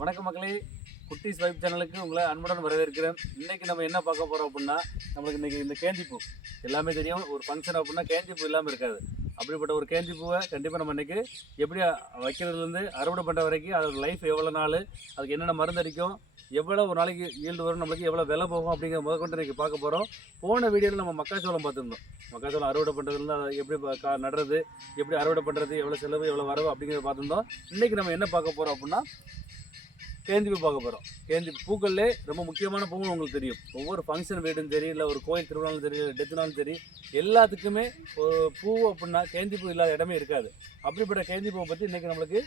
வணக்கம் மக்களே. குட்டிஸ் வைப் சேனலுக்கு உங்களை அன்புடன் வரவேற்கிறேன். இன்றைக்கி நம்ம என்ன பார்க்க போகிறோம் அப்படின்னா நம்மளுக்கு இன்றைக்கி இந்த கேந்திப்பூ எல்லாமே தெரியும். ஒரு ஃபங்க்ஷன் அப்படின்னா கேந்திப்பூ இல்லாமல் இருக்காது. அப்படிப்பட்ட ஒரு கேந்தி பூவை கண்டிப்பாக நம்ம இன்றைக்கி எப்படி வைக்கிறதுலேருந்து அறுவடை பண்ணுற வரைக்கும் அதோட லைஃப் எவ்வளோ நாள் அதுக்கு என்னென்ன மருந்து அடிக்கும் எவ்வளோ ஒரு நாளைக்கு ஈல்டு வரும் நம்மளுக்கு எவ்வளோ விலை போகும் அப்படிங்கிற முதல் கொண்டு இன்றைக்கி பார்க்க போகிறோம் போன வீடியோவில் நம்ம மக்காச்சோளம் பார்த்துருந்தோம். மக்காச்சோளம் அறுவடை பண்ணுறதுலேருந்து அதை எப்படி கா நடுறது எப்படி அறுவடை பண்ணுறது எவ்வளோ செலவு எவ்வளோ வரவு அப்படிங்கிறத பார்த்துருந்தோம். இன்றைக்கி நம்ம என்ன பார்க்க போகிறோம் அப்படின்னா கேந்தி பூ பார்க்க போகிறோம் கேந்தி பூக்கள்லே ரொம்ப முக்கியமான பூவும் உங்களுக்கு தெரியும். ஒவ்வொரு ஃபங்க்ஷன் வீடும் சரி இல்லை ஒரு கோயில் திருவிழாலும் சரி டெத்துனாலும் சரி எல்லாத்துக்குமே ஒரு பூ அப்படின்னா கேந்தி பூ இல்லாத இடமே இருக்காது. அப்படிப்பட்ட கேந்தி பூவை பற்றி இன்றைக்கி நம்மளுக்கு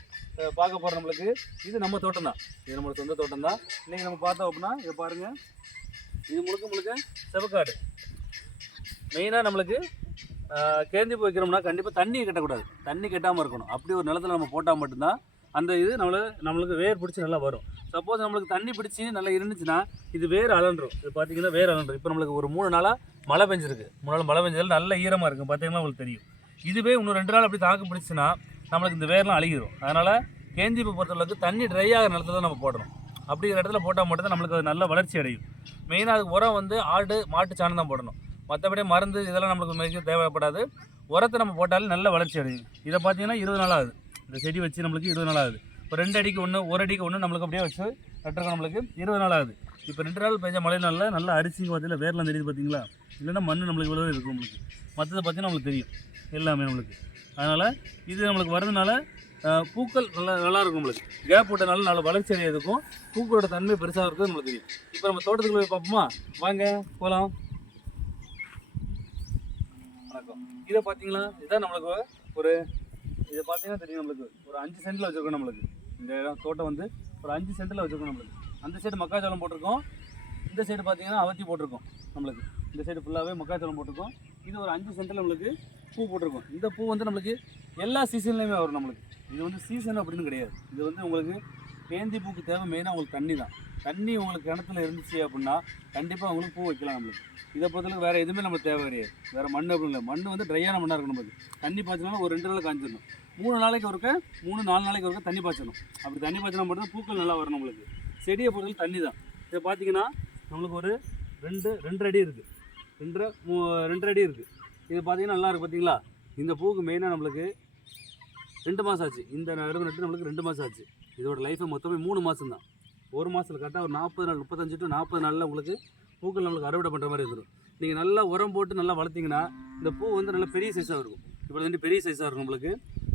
பார்க்க போகிற நம்மளுக்கு இது நம்ம தோட்டம் தான். இது நம்மளோட சொந்த தோட்டம் தான். இன்றைக்கி நம்ம பார்த்தோம் அப்படின்னா இதை பாருங்கள் இது முழுக்க முழுக்க செவக்காடு. மெயினாக நம்மளுக்கு கேந்தி பூ வைக்கிறோம்னா கண்டிப்பாக தண்ணி கட்டக்கூடாது. தண்ணி கட்டாமல் இருக்கணும். அப்படி ஒரு நிலத்தில் நம்ம போட்டால் மட்டும்தான் அந்த இது நம்மளை நம்மளுக்கு வேர் பிடிச்சி நல்லா வரும். சப்போஸ் நம்மளுக்கு தண்ணி பிடிச்சி நல்லா இருந்துச்சுன்னா இது வேர் அலன்றும். இது பார்த்தீங்கன்னா வேர் அலன்றும். இப்போ நம்மளுக்கு ஒரு மூணு நாளாக மழை பெஞ்சிருக்கு. மூணு நாள் மழை பெஞ்சதில் நல்ல ஈரமாக இருக்கும். பார்த்தீங்கன்னா உங்களுக்கு தெரியும். இதுவே இன்னும் ரெண்டு நாள் அப்படி தாக்கு பிடிச்சுன்னா நம்மளுக்கு இந்த வேர்லாம் அழுகிடும் அதனால் கேந்திப்பு பொறுத்தளவுக்கு தண்ணி ட்ரை ஆகிற நிலத்தில் தான் நம்ம போடணும். அப்படிங்கிற இடத்துல போட்டால் மட்டும்தான் நம்மளுக்கு அது நல்ல வளர்ச்சி அடையும். மெயினாக அதுக்கு உரம் வந்து ஆடு மாட்டு சாணம் தான் போடணும். மற்றபடி மருந்து இதெல்லாம் நம்மளுக்கு மிக தேவைப்படாது. உரத்தை நம்ம போட்டாலே நல்ல வளர்ச்சி அடையும். இதை பார்த்தீங்கன்னா இருபது நாள் ஆகுது. இந்த செடி வச்சு நம்மளுக்கு இருபது நாள் ஆகுது. இப்போ ரெண்டு அடிக்கு ஒன்று ஒரு அடிக்கு ஒன்று நம்மளுக்கு அப்படியே வச்சு நட்டுருக்கோம் நம்மளுக்கு. இருபது நாள் ஆகுது. இப்போ ரெண்டு நாள் பெஞ்ச மழை நாளில் நல்லா அரிசி பார்த்தீங்களா வேர்லாம் தெரியுது பார்த்தீங்களா இல்லைன்னா மண் நம்மளுக்கு இவ்வளோ இருக்கும் நம்மளுக்கு. மற்றதை பார்த்தீங்கன்னா நம்மளுக்கு தெரியும். எல்லாமே நம்மளுக்கு. அதனால் இது நம்மளுக்கு வரதுனால பூக்கள் நல்லா நல்லா இருக்கும் நம்மளுக்கு. கேப் விட்டனால நல்ல வளர்ச்சி அடையிறதுக்கும் பூக்களோட தன்மை பெருசாக இருக்கும் நம்மளுக்கு தெரியும். இப்போ நம்ம தோட்டத்துக்குள்ள போய் பார்ப்போமா? வாங்க போகலாம் வணக்கம். இதை பார்த்தீங்களா இதுதான் நம்மளுக்கு ஒரு இதை பார்த்தீங்கன்னா தெரியும் நம்மளுக்கு. ஒரு அஞ்சு சென்டில் வச்சுருக்கோம் நம்மளுக்கு. இந்த இடம் தோட்டம் வந்து ஒரு அஞ்சு சென்டில் வச்சுருக்கோம் நம்மளுக்கு. அந்த சைடு மக்காச்சோளம் போட்டிருக்கோம். இந்த சைடு பார்த்தீங்கன்னா அவத்தி போட்டிருக்கோம் நம்மளுக்கு. இந்த சைடு ஃபுல்லாகவே மக்காச்சோளம் போட்டிருக்கோம். இது ஒரு அஞ்சு சென்டில் நம்மளுக்கு பூ போட்டிருக்கோம். இந்த பூ வந்து நம்மளுக்கு எல்லா சீசன்லேயுமே வரும் நம்மளுக்கு. இது வந்து சீசன் அப்படின்னு கிடையாது. இது வந்து உங்களுக்கு பேந்தி பூக்கு தேவை. மெயினாக உங்களுக்கு தண்ணி தான். தண்ணி உங்களுக்கு கிணத்துல இருந்துச்சு அப்படின்னா கண்டிப்பாக உங்களுக்கு பூ வைக்கலாம் நம்மளுக்கு. இதை பொறுத்தளவுக்கு வேறு எதுவுமே நம்மளுக்கு தேவை கிடையாது. வேறு மண் அப்படின்னு இல்லை. மண் வந்து ட்ரையான மண்ணாக இருக்கும் நம்மளுக்கு. தண்ணி பார்த்தீங்கன்னா ஒரு ரெண்டு நாள் காஞ்சிடணும் மூணு நாளைக்கு ஒருக்க மூணு நாலு நாளைக்கு ஒருக்க தண்ணி பாய்ச்சணும். அப்படி தண்ணி பாய்ச்சினா மட்டும் பூக்கள் நல்லா வரும் நம்மளுக்கு. செடியை பொறுத்தவரை தண்ணி தான் இதை பார்த்தீங்கன்னா நம்மளுக்கு ஒரு ரெண்டு ரெண்டு அடி இருக்குது ரெண்டரை மூ ரெண்டரை அடி இருக்குது இது பார்த்தீங்கன்னா நல்லா இருக்குது பார்த்தீங்களா இந்த பூவுக்கு மெயினாக நம்மளுக்கு ரெண்டு மாதம் ஆச்சு. இந்த நடவு நட்டு நம்மளுக்கு ரெண்டு மாதம் ஆச்சு. இதோட லைஃப் மொத்தமே மூணு மாதம் தான் ஒரு மாதத்தில் கரெக்டாக ஒரு நாற்பது நாள் முப்பத்தஞ்சு டு நாற்பது நாளில் உங்களுக்கு பூக்கள் நம்மளுக்கு அறுவடை பண்ணுற மாதிரி இருக்கும் நீங்கள் நல்லா உரம் போட்டு நல்லா வளர்த்தீங்கன்னா இந்த பூ வந்து நல்லா பெரிய சைஸாக இருக்கும். இப்போ வந்து பெரிய சைஸாக இருக்கும் நம்மளுக்கு.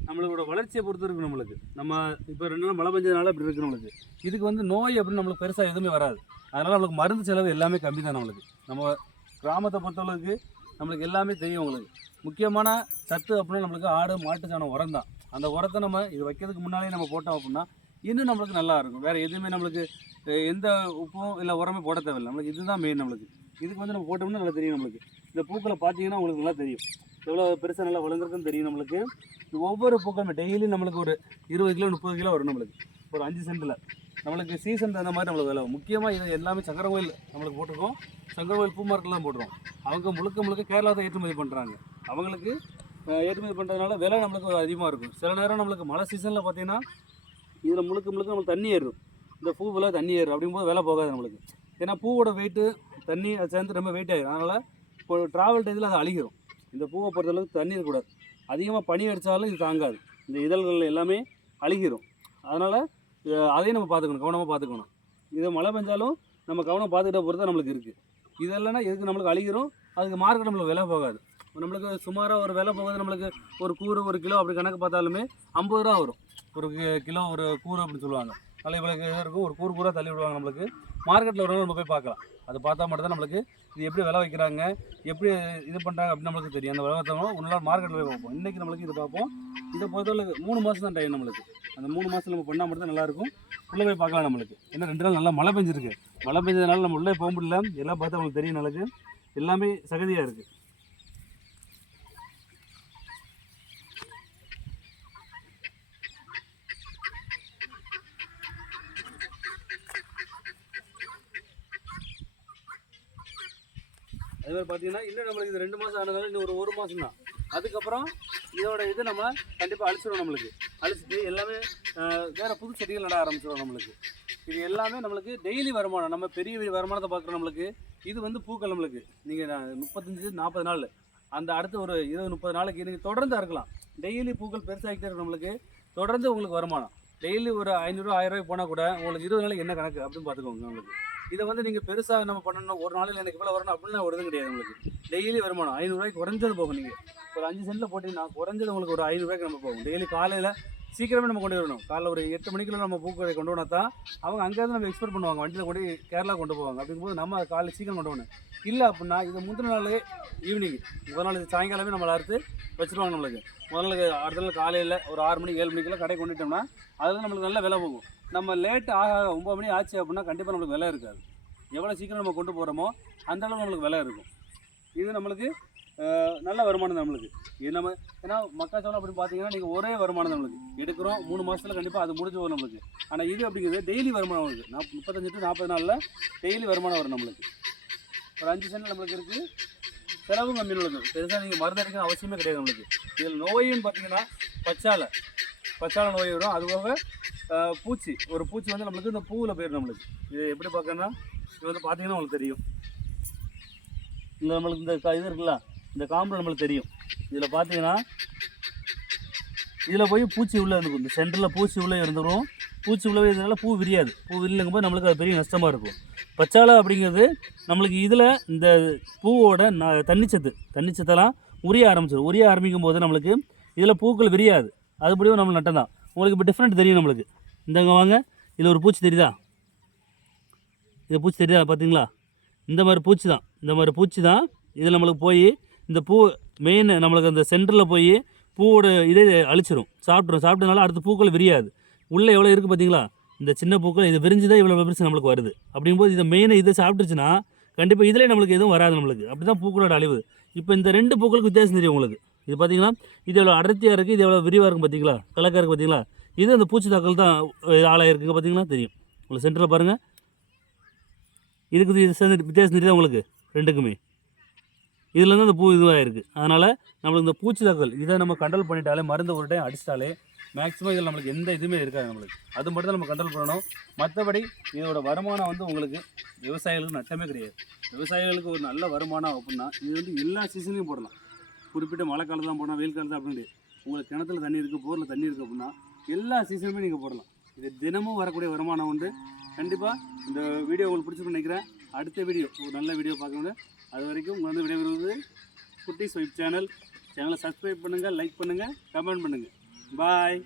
நம்மளோட வளர்ச்சியை பொறுத்து இருக்கு நம்மளுக்கு. நம்ம இப்போ ரெண்டு நாள் மழை பெஞ்சதுனால இப்படி இருக்கு நம்மளுக்கு. இதுக்கு வந்து நோய் அப்படின்னு நம்மளுக்கு பெருசாக எதுவுமே வராது. அதனால் நம்மளுக்கு மருந்து செலவு எல்லாமே கம்மி தான் நம்மளுக்கு. நம்ம கிராமத்தை பொறுத்தளவுக்கு நம்மளுக்கு எல்லாமே தெரியும் உங்களுக்கு. முக்கியமான சத்து அப்படின்னா நம்மளுக்கு ஆடு மாட்டு சாணம் உரம் தான். அந்த உரத்தை நம்ம இது வைக்கிறதுக்கு முன்னாலே நம்ம போட்டோம் அப்படின்னா இன்னும் நம்மளுக்கு நல்லா இருக்கும். வேறு எதுவுமே நம்மளுக்கு எந்த உப்பும் இல்லை உரமே போட தேவையில்லை. நம்மளுக்கு இதுதான் மெயின் நம்மளுக்கு. இதுக்கு வந்து நம்ம போட்டோம்னா நல்லா தெரியும் நம்மளுக்கு. இந்த பூக்களை பார்த்தீங்கன்னா உங்களுக்கு நல்லா தெரியும். எவ்வளோ பெருசாக நல்லா வளர்ந்துருக்குன்னு தெரியும் நம்மளுக்கு. இது ஒவ்வொரு பூக்களுமே டெய்லி நம்மளுக்கு ஒரு இருபது கிலோ முப்பது கிலோ வரும் நம்மளுக்கு. ஒரு அஞ்சு சென்ட்டில் நம்மளுக்கு சீசன் தகுந்த மாதிரி நம்மளுக்கு விலை முக்கியமாக இது எல்லாமே சங்கர கோயில் நம்மளுக்கு போட்டிருக்கோம். சங்கர கோயில் பூ மார்க்கெட்லாம் போட்டுருவோம் அவங்க முழுக்க முழுக்க கேரளா தான் ஏற்றுமதி பண்ணுறாங்க அவங்களுக்கு ஏற்றுமதி பண்ணுறதுனால விலை நம்மளுக்கு அதிகமாக இருக்கும். சில நேரம் நம்மளுக்கு மழை சீசனில் பார்த்தீங்கன்னா இதில் முழுக்க முழுக்க நம்மளுக்கு தண்ணி ஏறும். இந்த பூவில் தண்ணி ஏறும். அப்படிங்கும்போது விலை போகாது நம்மளுக்கு. ஏன்னா பூவோட வெயிட்டு தண்ணி அது சேர்ந்து ரொம்ப வெயிட் ஆகிடும் அதனால் இப்போ ட்ராவல் டைத்தில் அது அழிக்கிறோம் இந்த பூவை பொறுத்தளவுக்கு தண்ணி இருக்கக்கூடாது அதிகமாக பனி அடித்தாலும் இது தாங்காது. இந்த இதழ்கள் எல்லாமே அழுகிரும். அதனால் அதையும் நம்ம பார்த்துக்கணும். கவனமாக பார்த்துக்கணும். இது மழை பெஞ்சாலும் நம்ம கவனம் பார்த்துக்கிட்ட பொறுத்த நம்மளுக்கு இருக்குது இதெல்லாம் எதுக்கு நம்மளுக்கு அழுகிறோம்? அதுக்கு மார்க்கெட் நம்மளுக்கு விலை போகாது. நம்மளுக்கு சுமாராக ஒரு விலை போகாது நம்மளுக்கு ஒரு கூறு ஒரு கிலோ அப்படி கணக்கு பார்த்தாலுமே ஐம்பது ரூபா வரும். ஒரு கிலோ ஒரு கூறு அப்படின்னு சொல்லுவாங்க. தலைவலுக்கு இவ்வளோ இருக்கும் ஒரு கூறு கூறாக தள்ளி விடுவாங்க நம்மளுக்கு. மார்க்கெட்டில் வரவங்க நம்ம போய் பார்க்கலாம். அது பார்த்தா மட்டும்தான் நம்மளுக்கு இது எப்படி விலை வைக்கிறாங்க எப்படி இது பண்ணுறாங்க அப்படின்னு நம்மளுக்கு தெரியும். அந்த விலை ஒரு நாள் மார்க்கெட்டில் போய் பார்ப்போம். இன்றைக்கி நம்மளுக்கு இது பார்ப்போம். இதை பொறுத்தவரை மூணு மாதம் தான் டைம் நம்மளுக்கு. அந்த மூணு மாதத்தில் நம்ம பண்ணால் மட்டும் தான் நல்லாயிருக்கும் உள்ளே போய் பார்க்கலாம் நம்மளுக்கு. ஏன்னா ரெண்டு நாள் நல்லா மழை பெஞ்சிருக்கு. மழை பெஞ்சதுனால நம்ம உள்ளே போக முடியல. எல்லாம் பார்த்தா நம்மளுக்கு தெரியும் நம்மளுக்கு. எல்லாமே சகதியாக இருக்குது அதே மாதிரி பார்த்தீங்கன்னா இன்னும் நம்மளுக்கு இது ரெண்டு மாதம் ஆனதால இன்னும் ஒரு ஒரு மாதம் தான். அதுக்கப்புறம் இதோட இது நம்ம கண்டிப்பாக அழிச்சிடும் நம்மளுக்கு. அழிச்சிட்டு எல்லாமே வேறு புது செடிகள் நட ஆரம்பிச்சிடும் நம்மளுக்கு. இது எல்லாமே நம்மளுக்கு டெய்லி வருமானம். நம்ம பெரிய பெரிய வருமானத்தை பார்க்குற நம்மளுக்கு இது வந்து பூக்கள் நம்மளுக்கு. நீங்கள் முப்பத்தஞ்சு நாற்பது நாள் அந்த அடுத்த ஒரு இருபது முப்பது நாளைக்கு நீங்கள் தொடர்ந்து அறுக்கலாம். டெய்லி பூக்கள் பெருசாகிட்டே இருக்கும் நம்மளுக்கு. தொடர்ந்து உங்களுக்கு வருமானம். டெய்லி ஒரு ஐநூறுரூவா ஆயிரம் ரூபாய் போனால் கூட உங்களுக்கு இருபது நாளைக்கு என்ன கணக்கு அப்படின்னு பார்த்துக்கோங்க உங்களுக்கு. இதை வந்து நீங்கள் பெருசாக நம்ம பண்ணணும் ஒரு நாளில் எனக்கு இவ்வளோ வரணும் அப்படின்னு ஒரு இது கிடையாது உங்களுக்கு. டெய்லி வருமானம் ஐநூறுரூவாய்க்கு குறைஞ்சது போகும் நீங்கள் ஒரு அஞ்சு சென்ட்டில் போட்டிங்கன்னா குறைஞ்சது உங்களுக்கு ஒரு ஐநூறுரூவாய்க்கு நம்ம போகும். டெய்லி காலையில் சீக்கிரமே நம்ம கொண்டு வரணும். காலைல ஒரு எட்டு மணிக்குள்ள நம்ம பூக்களை கொண்டு போனால் தான் அவங்க அங்கேருந்து நம்ம எக்ஸ்போர்ட் பண்ணுவாங்க. வண்டியில் கொண்டு கேரளா கொண்டு போவாங்க. அப்படிங்கும்போது நம்ம காலையில் சீக்கிரம் கொண்டு வரணும். இல்லை அப்படின்னா இது முந்தின நாளே ஈவினிங் முதல் நாள் சாயங்காலமே நம்மளை அறுத்து வச்சுருவாங்க நம்மளுக்கு. முதல்ல அடுத்த நாள் காலையில் ஒரு ஆறு மணி ஏழு மணிக்கெல்லாம் கடை கொண்டுட்டோம்னா அதில் நம்மளுக்கு நல்ல விலை போகும். நம்ம லேட் ஆக ஆக ஒம்பது மணி ஆச்சு அப்படின்னா கண்டிப்பாக நம்மளுக்கு விலை இருக்காது. எவ்வளோ சீக்கிரம் நம்ம கொண்டு போகிறோமோ அந்த அளவுக்கு நம்மளுக்கு விலை இருக்கும். இது நம்மளுக்கு நல்ல வருமானம் நம்மளுக்கு. இது நம்ம ஏன்னா மக்காச்சோளம் அப்படின்னு பார்த்தீங்கன்னா நீங்கள் ஒரே வருமானம் நம்மளுக்கு. எடுக்கிறோம் மூணு மாதத்தில் கண்டிப்பாக அது முடிஞ்சு வரும் நம்மளுக்கு. ஆனால் இது அப்படிங்கிறது டெய்லி வருமானம் நம்மளுக்கு. நான் முப்பத்தஞ்சு டு நாற்பது நாளில் டெய்லி வருமானம் வரும் நம்மளுக்கு. ஒரு அஞ்சு சென்ட் நம்மளுக்கு இருக்குது செலவும் கம்மி உள்ளது பெருசாக நீங்கள் மருந்து அடிக்கணும் அவசியமே கிடையாது நம்மளுக்கு. இதில் நோயின்னு பார்த்தீங்கன்னா பச்சாலை. பச்சாலை நோய் வரும். அது போக பூச்சி. ஒரு பூச்சி வந்து நம்மளுக்கு இந்த பூவில் போயிடும் நம்மளுக்கு. இது எப்படி பார்க்கணும்னா இது வந்து பார்த்தீங்கன்னா உங்களுக்கு தெரியும். இந்த நம்மளுக்கு இந்த இது இருக்குல்ல இந்த காம்பில் நம்மளுக்கு தெரியும். இதில் பார்த்தீங்கன்னா இதில் போய் பூச்சி உள்ளே இருந்துக்கும். இந்த சென்டரில் பூச்சி உள்ளே இருந்துரும் பூச்சி உள்ளே இருந்ததுனால பூ விரியாது. பூ விரியலங்கும் போது நம்மளுக்கு அது பெரிய நஷ்டமாக இருக்கும். பச்சாலை அப்படிங்கிறது நம்மளுக்கு இதில் இந்த பூவோட ந தண்ணிச்சத்து தண்ணிச்சத்தெல்லாம் உரிய ஆரம்பிச்சிடும் உரிய ஆரம்பிக்கும் போது நம்மளுக்கு இதில் பூக்கள் விரியாது. அதுபடியும் நம்ம நட்டம் தான் உங்களுக்கு இப்போ டிஃப்ரெண்ட் தெரியும் நம்மளுக்கு. இந்தங்க வாங்க இதில் ஒரு பூச்சி தெரியுதா? இது பூச்சி தெரியுதா பார்த்தீங்களா இந்த மாதிரி பூச்சி தான். இந்த மாதிரி பூச்சி தான். இதில் நம்மளுக்கு போய் இந்த பூ மெயின் நம்மளுக்கு அந்த சென்டரில் போய் பூவோட இதே அழிச்சிரும். சாப்பிட்ரும் சாப்பிட்டனால அடுத்த பூக்கள் விரியாது. உள்ளே எவ்வளோ இருக்குது பார்த்தீங்களா இந்த சின்ன பூக்கள் இது விரிஞ்சு தான் இவ்வளோ பெருசு நம்மளுக்கு வருது. அப்படிங்கும்போது இதை மெயினை இதை சாப்பிட்டுச்சுன்னா கண்டிப்பாக இதிலே நம்மளுக்கு எதுவும் வராது நம்மளுக்கு. அப்படி தான் பூக்களோட அழிவு. இப்போ இந்த ரெண்டு பூக்களுக்கு வித்தியாசம் தெரியும் உங்களுக்கு. இது பார்த்தீங்கன்னா இது எவ்வளோ அடர்த்தியாக இருக்குது இது எவ்வளோ விரிவாக இருக்கும் பார்த்தீங்களா கலக்காக இருக்குது பார்த்தீங்களா இது அந்த பூச்சி தாக்கல் தான் ஆளாக இருக்குங்க தெரியும். உங்களுக்கு சென்டரில் பாருங்கள் இதுக்கு இது சேர்ந்து வித்தியாசம் தெரியுது உங்களுக்கு ரெண்டுக்குமே. இதுலேருந்து அந்த பூ இதுவாக இருக்குது அதனால் நம்மளுக்கு இந்த பூச்சி தாக்கல் இதை நம்ம கண்ட்ரோல் பண்ணிட்டாலே மருந்து ஒரு டைம் அடிச்சிட்டாலே மேக்ஸிமம் இதில் நம்மளுக்கு எந்த இதுவுமே இருக்காது நம்மளுக்கு. அது மட்டும் தான் நம்ம கண்ட்ரோல் பண்ணணும். மற்றபடி இதோட வருமானம் வந்து உங்களுக்கு விவசாயிகளுக்கு நட்டமே கிடையாது. விவசாயிகளுக்கு ஒரு நல்ல வருமானம் அப்படின்னா இது வந்து எல்லா சீசன்லையும் போடலாம். குறிப்பிட்ட மழை காலத்தில் தான் போடலாம் வெயில் காலத்தில் அப்படின்னு உங்களுக்கு கிணத்துல தண்ணி இருக்குது போரில் தண்ணி இருக்குது அப்படின்னா எல்லா சீசனுமே நீங்கள் போடலாம். இது தினமும் வரக்கூடிய வருமானம் உண்டு. கண்டிப்பாக இந்த வீடியோ உங்களுக்கு பிடிச்சிருக்குன்னு நினைக்கிறேன். அடுத்த வீடியோ ஒரு நல்ல வீடியோ பார்க்கணும் அது வரைக்கும் உங்கள் வந்து விடைபெறுவது குட்டி ஸ்வைப் சேனல். சேனலை சப்ஸ்கிரைப் பண்ணுங்கள் லைக் பண்ணுங்கள் கமெண்ட் பண்ணுங்கள் பாய்